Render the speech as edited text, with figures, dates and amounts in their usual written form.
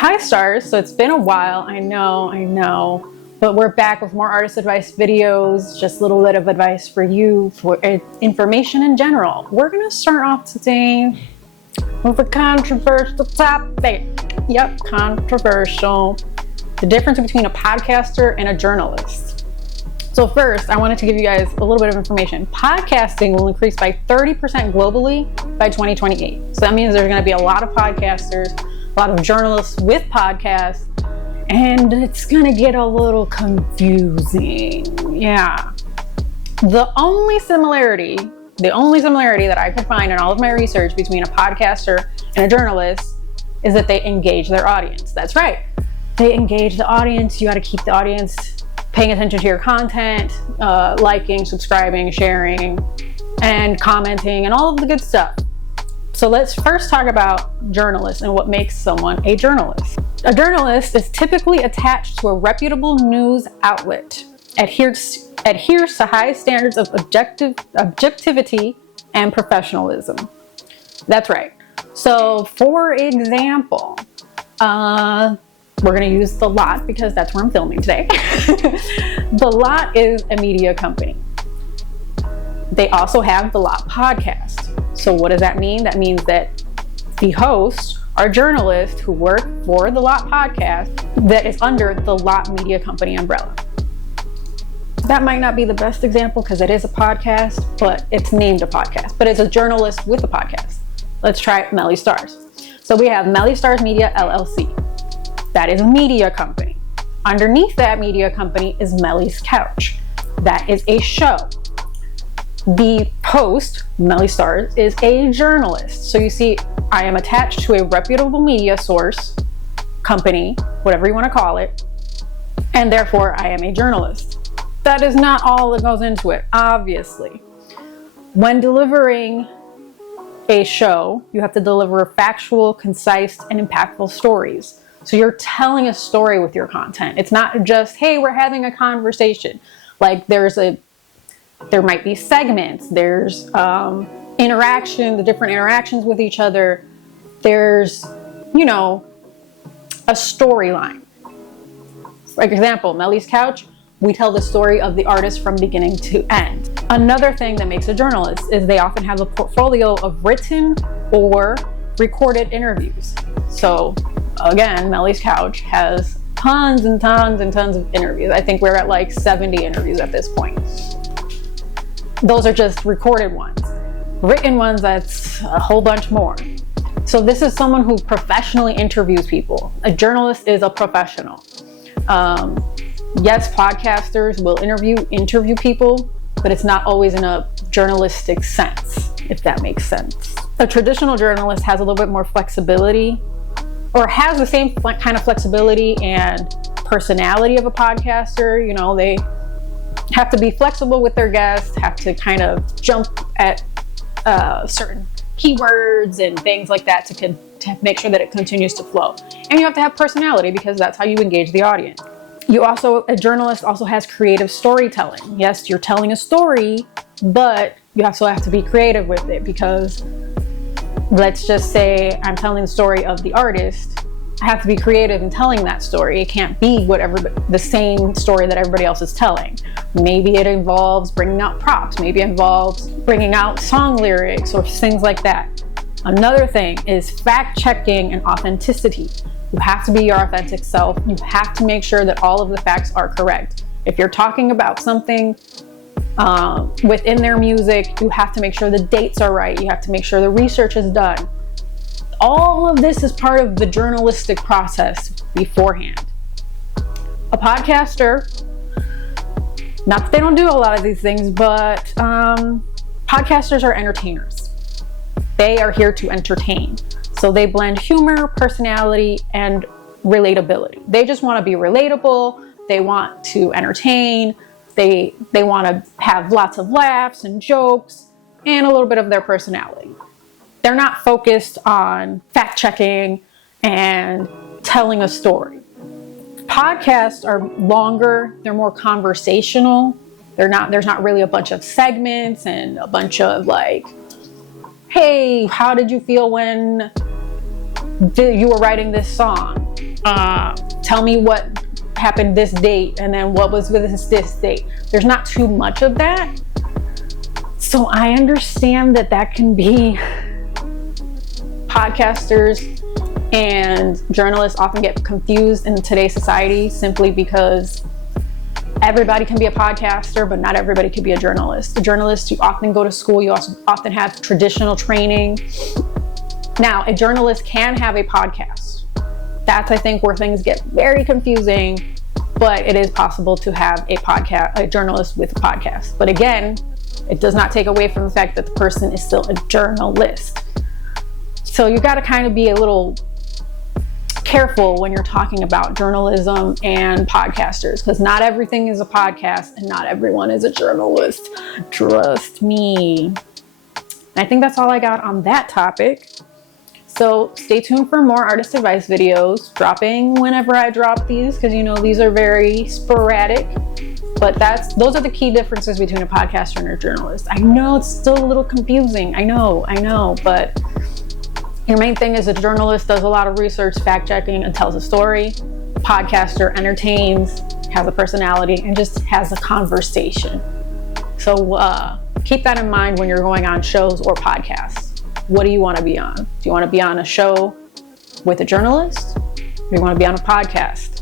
Hi Starz, so it's been a while, I know, but we're back with more artist advice videos, just a little bit of advice for you, for information in general. We're gonna start off today with a controversial topic. Yep, controversial. The difference between a podcaster and a journalist. So first, I wanted to give you guys a little bit of information. Podcasting will increase by 30% globally by 2028. So that means there's gonna be a lot of podcasters, a lot of journalists with podcasts, and it's gonna get a little confusing. Yeah. The only similarity that I could find in all of my research between a podcaster and a journalist is that they engage their audience. That's right. They engage the audience. You got to keep the audience paying attention to your content, liking, subscribing, sharing, and commenting, and all of the good stuff. So let's first talk about journalists and what makes someone a journalist. A journalist is typically attached to a reputable news outlet, adheres to high standards of objectivity and professionalism. That's right. So for example, we're going to use The Lot because that's where I'm filming today. The Lot is a media company. They also have The Lot podcast. So what does that mean? That means that the hosts are journalists who work for The Lot podcast that is under the Lot Media Company umbrella. That might not be the best example because it is a podcast, but it's named a podcast. But it's a journalist with a podcast. Let's try Melly Starz. So we have Melly Starz Media LLC. That is a media company. Underneath that media company is Melly's Couch. That is a show. The host, Melly Starz, is a journalist. So you see, I am attached to a reputable media source, company, whatever you want to call it, and therefore I am a journalist. That is not all that goes into it, obviously. When delivering a show, you have to deliver factual, concise, and impactful stories. So you're telling a story with your content. It's not just, hey, we're having a conversation. Like there might be segments, there's interaction, the different interactions with each other. There's, a storyline. For example, Melly's Couch, we tell the story of the artist from beginning to end. Another thing that makes a journalist is they often have a portfolio of written or recorded interviews. So again, Melly's Couch has tons and tons and tons of interviews. I think we're at like 70 interviews at this point. Those are just recorded ones. Written ones, that's a whole bunch more. So this is someone who professionally interviews people. A journalist is a professional. Yes, podcasters will interview people, but it's not always in a journalistic sense, if that makes sense. A traditional journalist has a little bit more flexibility, or has the same kind of flexibility and personality of a podcaster. They have to be flexible with their guests, have to kind of jump at certain keywords and things like that to make sure that it continues to flow. And you have to have personality because that's how you engage the audience. A journalist also has creative storytelling. Yes, you're telling a story, but you also have to be creative with it because let's just say I'm telling the story of the artist. I have to be creative in telling that story. It can't be the same story that everybody else is telling. Maybe it involves bringing out props. Maybe it involves bringing out song lyrics or things like that. Another thing is fact-checking and authenticity. You have to be your authentic self. You have to make sure that all of the facts are correct. If you're talking about something within their music, you have to make sure the dates are right. You have to make sure the research is done. All of this is part of the journalistic process beforehand. A podcaster, not that they don't do a lot of these things, but podcasters are entertainers. They are here to entertain. So they blend humor, personality, and relatability. They just want to be relatable. They want to entertain. They want to have lots of laughs and jokes and a little bit of their personality. They're not focused on fact-checking and telling a story. Podcasts are longer. They're more conversational. There's not really a bunch of segments and a bunch of like, hey, how did you feel when you were writing this song? tell me what happened this date and then what was with this date. There's not too much of that. So I understand that can be, podcasters and journalists often get confused in today's society simply because everybody can be a podcaster, but not everybody can be a journalist. A journalist, you often go to school, you also often have traditional training. Now, a journalist can have a podcast. That's, I think, where things get very confusing, but it is possible to have a journalist with a podcast. But again, it does not take away from the fact that the person is still a journalist. So you got to kind of be a little careful when you're talking about journalism and podcasters, because not everything is a podcast and not everyone is a journalist. Trust me. I think that's all I got on that topic. So stay tuned for more artist advice videos, dropping whenever I drop these, because these are very sporadic. But those are the key differences between a podcaster and a journalist. I know it's still a little confusing. I know, but your main thing is a journalist does a lot of research, fact checking, and tells a story. A podcaster entertains, has a personality, and just has a conversation. So keep that in mind when you're going on shows or podcasts. What do you want to be on? Do you want to be on a show with a journalist? Or do you want to be on a podcast?